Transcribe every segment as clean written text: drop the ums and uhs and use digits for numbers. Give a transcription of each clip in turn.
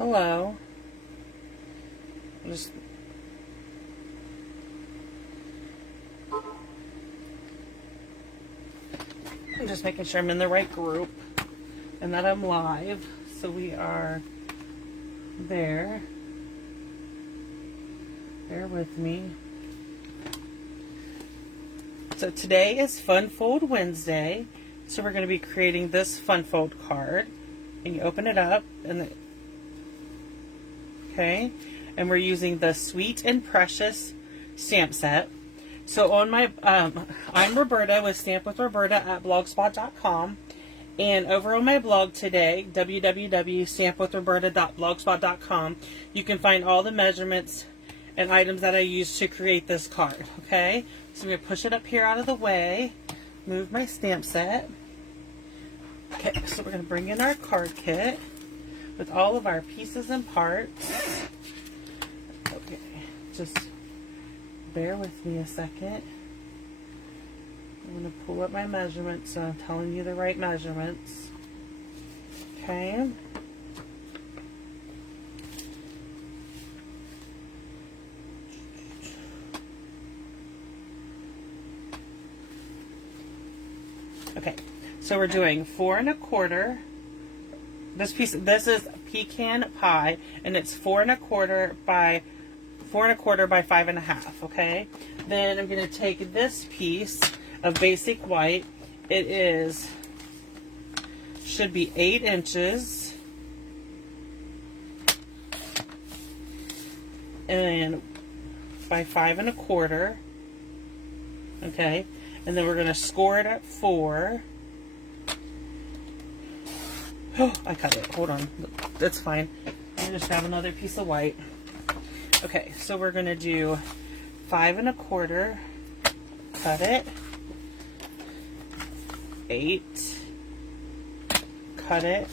Hello. I'm just making sure I'm in the right group and that I'm live. So we are there. Bear with me. So today is Fun Fold Wednesday. So we're going to be creating this Fun Fold card. And you open it up and okay, and we're using the Sweet and Precious stamp set. So on my, I'm Roberta with Stamp with Roberta at blogspot.com, and over on my blog today, www.stampwithroberta.blogspot.com, you can find all the measurements and items that I used to create this card. Okay, so I'm going to push it up here out of the way, move my stamp set. Okay, so we're going to bring in our card kit with all of our pieces and parts. Okay, just bear with me a second. I'm going to pull up my measurements so I'm telling you the right measurements. Okay. Okay, so we're doing 4 1/4. This is pecan pie, and it's 4 1/4 by 5 1/2. Okay. Then I'm going to take this piece of basic white. It should be 8 inches, and by 5 1/4. Okay, and then we're going to score it at 4. Oh, I cut it. Hold on. That's fine. Let me just grab another piece of white. Okay, so we're going to do 5 1/4. Cut it. 8. Cut it.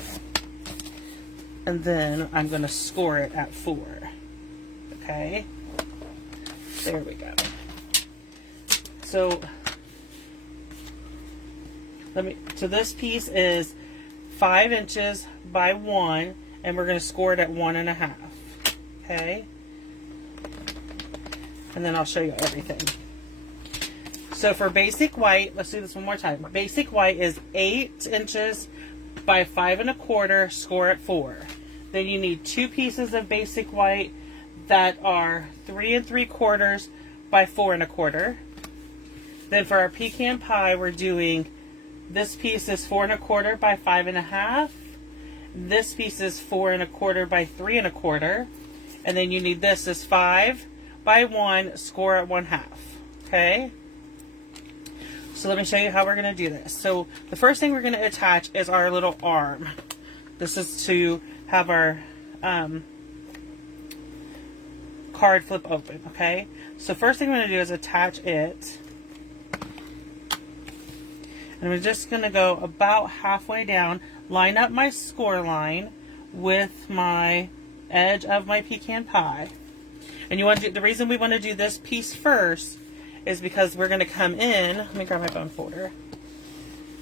And then I'm going to score it at 4. Okay. There we go. So this piece is 5 inches by 1, and we're going to score it at 1 1/2. Okay. And then I'll show you everything. So for basic white, let's do this one more time. Basic white is 8 inches by 5 1/4, score at 4. Then you need 2 pieces of basic white that are 3 3/4 by 4 1/4. Then for our pecan pie, we're doing, this piece is 4 1/4 by 5 1/2. This piece is 4 1/4 by 3 1/4. And then you need this is 5 by 1, score at 1/2. Okay. So let me show you how we're going to do this. So the first thing we're going to attach is our little arm. This is to have our card flip open. Okay. So first thing I'm going to do is attach it. And we're just going to go about halfway down, line up my score line with my edge of my pecan pie. And you want to, the reason we want to do this piece first is because we're going to come in, let me grab my bone folder.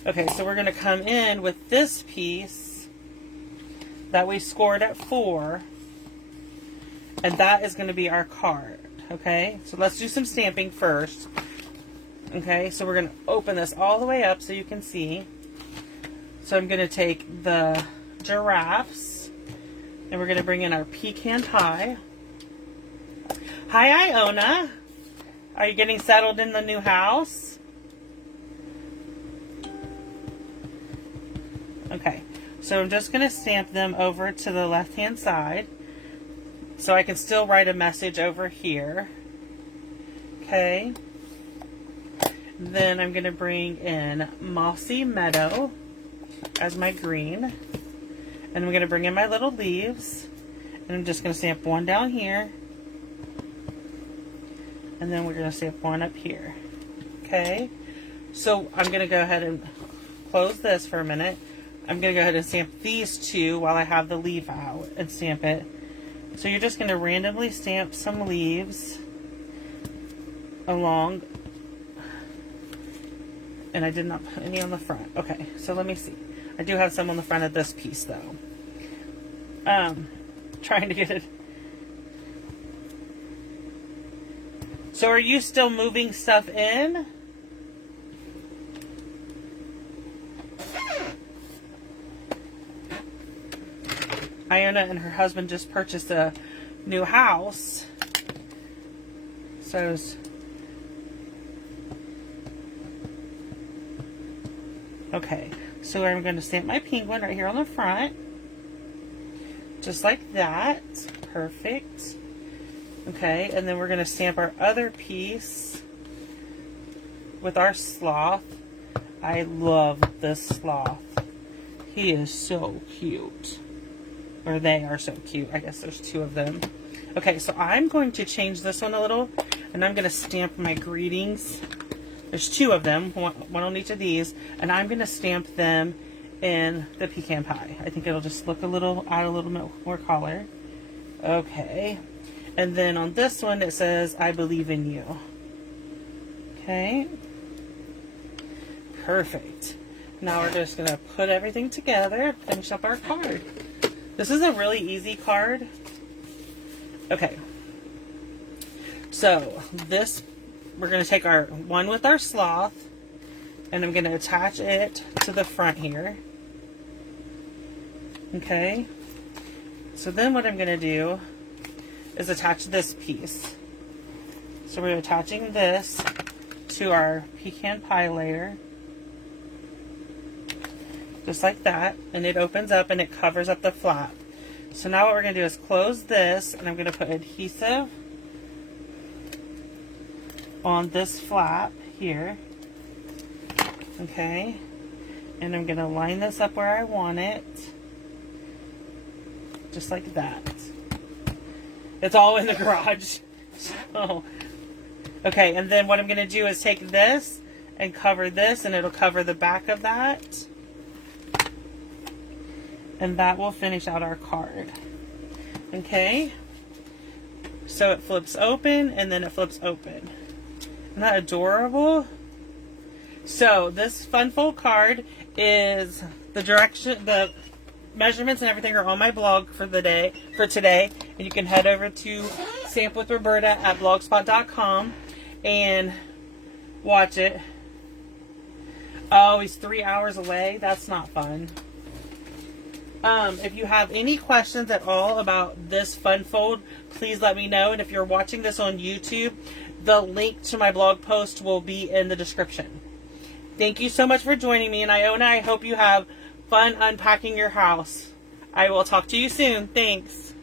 Okay, so we're going to come in with this piece that we scored at 4, and that is going to be our card. Okay, so let's do some stamping first. Okay, so we're going to open this all the way up so you can see. So I'm going to take the giraffes, and we're going to bring in our pecan pie. Hi, Iona. Are you getting settled in the new house? Okay, so I'm just going to stamp them over to the left-hand side so I can still write a message over here. Okay. Then I'm going to bring in Mossy Meadow as my green. And I'm going to bring in my little leaves. And I'm just going to stamp one down here. And then we're going to stamp one up here. Okay. So I'm going to go ahead and close this for a minute. I'm going to go ahead and stamp these two while I have the leaf out and stamp it. So you're just going to randomly stamp some leaves along. And I did not put any on the front. Okay, so let me see. I do have some on the front of this piece though. trying to get it. So are you still moving stuff in? Iona and her husband just purchased a new house. So okay, so I'm going to stamp my penguin right here on the front. Just like that. Perfect. Okay, and then we're going to stamp our other piece with our sloth. I love this sloth. He is so cute. Or they are so cute. I guess there's two of them. Okay, so I'm going to change this one a little, and I'm going to stamp my greetings. There's two of them, one on each of these, and I'm going to stamp them in the pecan pie. I think it'll just look a little, add a little bit more color. Okay. And then on this one, it says, I believe in you. Okay. Perfect. Now we're just going to put everything together, finish up our card. This is a really easy card. Okay. So this, we're going to take our one with our sloth, and I'm going to attach it to the front here. Okay. So then what I'm going to do is attach this piece. So we're attaching this to our pecan pie layer. Just like that. And it opens up and it covers up the flap. So now what we're going to do is close this, and I'm going to put adhesive on this flap here. Okay. And I'm going to line this up where I want it. Just like that. It's all in the garage. So, okay, and then what I'm going to do is take this and cover this, and it'll cover the back of that. And that will finish out our card. Okay. So it flips open, and then it flips open. Isn't that adorable? So this fun fold card is the measurements and everything are on my blog for today, and you can head over to stampwithroberta@blogspot.com and watch it. Oh, he's 3 hours away. That's not fun. If you have any questions at all about this fun fold, please let me know. And if you're watching this on YouTube, the link to my blog post will be in the description. Thank you so much for joining me, and Iona, I hope you have fun unpacking your house. I will talk to you soon. Thanks.